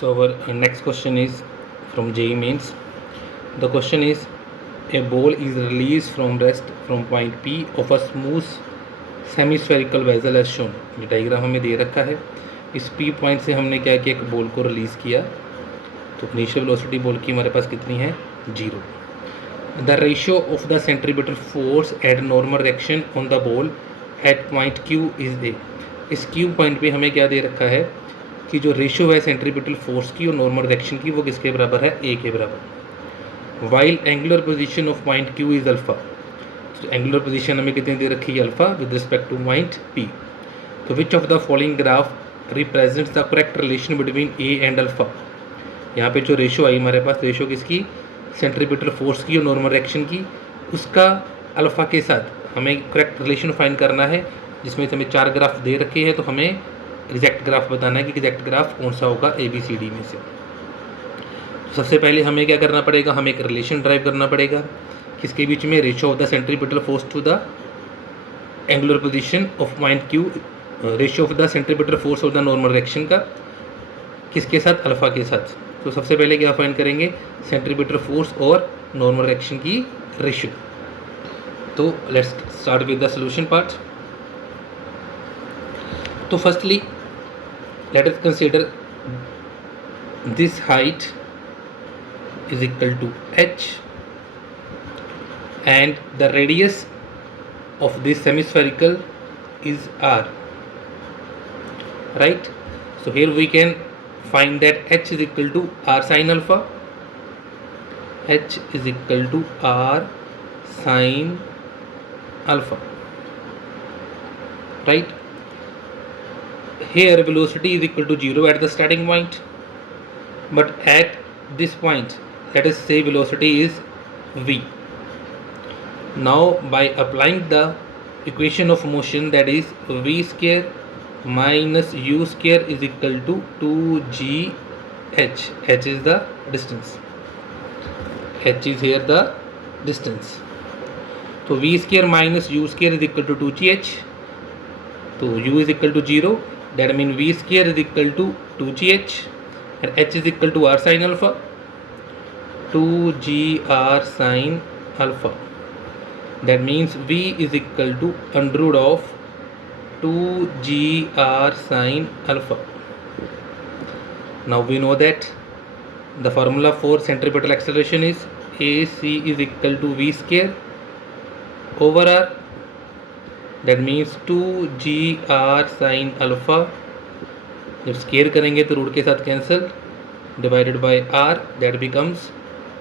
So our next question is from JEE Mains. The question is, a ball is released from rest from point P of a smooth semi-spherical vessel as shown. ये डायग्राम हमें दे रखा है. इस P point से हमने क्या किया, एक बॉल को रिलीज़ किया. तो इनिशियल वेलोसिटी बॉल की हमारे पास कितनी है, 0. The ratio of the centripetal force at normal direction on the ball at point Q is a. इस Q पॉइंट पे हमें क्या दे रखा है कि जो रेशियो है सेंट्रीपिटल फोर्स की और नॉर्मल डायरेक्शन की वो किसके बराबर है, A के बराबर. While angular position of point Q is alpha. तो एंगुलर पोजीशन हमें कितनी दे रखी है, alpha, with respect two point P. तो which of the following graph represents the correct relation between A and alpha. यहाँ पे जो रेशियो आई हमारे पास, रेशियो किसकी, सेंट्रीपिटल फोर्स की और नॉर्मल डायरेक्शन की, उसका अल्फा के साथ हमें करेक्ट रिलेशन फाइंड करना है, जिसमें हमें 4 ग्राफ दे रखे हैं. तो हमें एग्जैक्ट ग्राफ बताना है कि एग्जैक्ट ग्राफ कौन सा होगा ABCD में से. तो सबसे पहले हमें क्या करना पड़ेगा, हमें एक रिलेशन ड्राइव करना पड़ेगा किसके बीच में, ratio of the centripetal force to the angular position of point Q, ratio of the centripetal force of the normal direction का किसके साथ, अल्फा के साथ. तो सबसे पहले क्या फाइंड करेंगे, सेंट्रीपिटल फोर्स और नॉर्मल डायरेक्शन की रेशियो. तो let's start with the solution part. तो firstly let us consider this height is equal to h and the radius of this semi-spherical is r, right? So here we can find that h is equal to r sin alpha. H is equal to r sin alpha, right? Here velocity is equal to 0 at the starting point, but at this point let us say velocity is v. Now by applying the equation of motion, that is v square minus u square is equal to 2gh. H is the distance, h is here the distance. So v square minus u square is equal to 2gh. So u is equal to 0, that means v square is equal to 2gh and h is equal to r sin alpha, 2gr sin alpha. That means v is equal to under root of 2gr sin alpha. Now we know that the formula for centripetal acceleration is AC is equal to v square over r. That means 2gr sin alpha. जब स्केयर करेंगे तो रूट के साथ cancel, divided by r, that becomes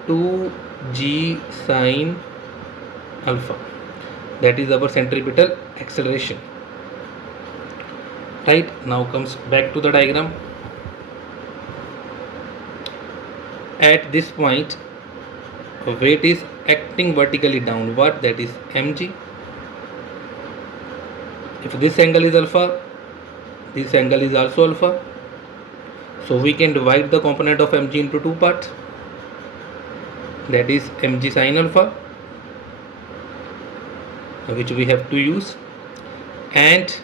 2g sin alpha. That is our centripetal acceleration, right? Now comes back to the diagram. At this point weight is acting vertically downward, that is mg. If this angle is alpha, this angle is also alpha. So we can divide the component of mg into 2 parts, that is mg sin alpha, which we have to use, and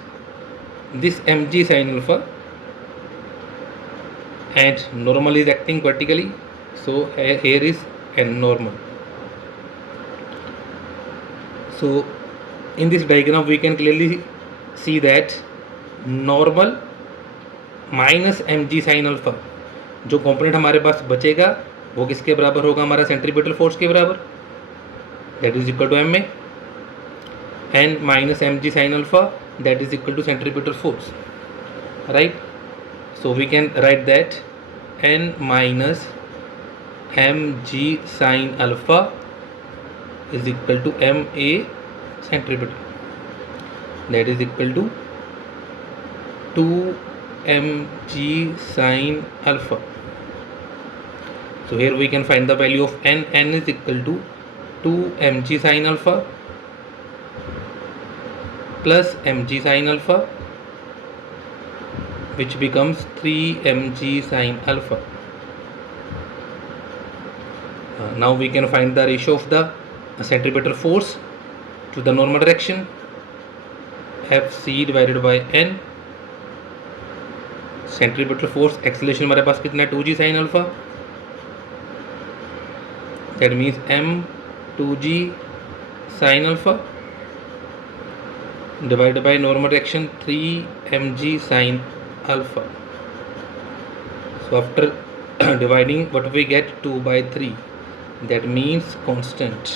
this mg sin alpha, and normal is acting vertically, so here is n normal. So in this diagram we can clearly see that normal minus mg sine alpha, जो कंपोनेंट हमारे पास बचेगा वो किसके बराबर होगा, हमारा centripetal force के बराबर, that is equal to m a, and minus mg sine alpha that is equal to centripetal force, right? So we can write that n minus mg sine alpha is equal to m a centripetal, that is equal to 2mg sin alpha. So here we can find the value of n. N is equal to 2mg sin alpha plus mg sin alpha, which becomes 3mg sin alpha. Now we can find the ratio of the centripetal force to the normal direction, Fc divided by n. Centripetal force acceleration हमारे पास कितना है 2g sign alpha, that means m2g sine alpha divided by normal reaction 3mg sin alpha. So after dividing what we get 2/3, that means constant.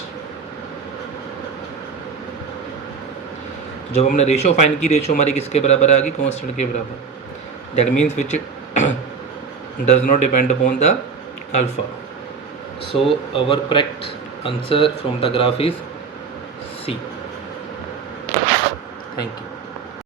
जब हमने ratio find की, रेशो हमारी किसके बराबर आ गई, कांस्टेंट के बराबर, that means which does not depend upon the alpha. So our correct answer from the graph is C. Thank you.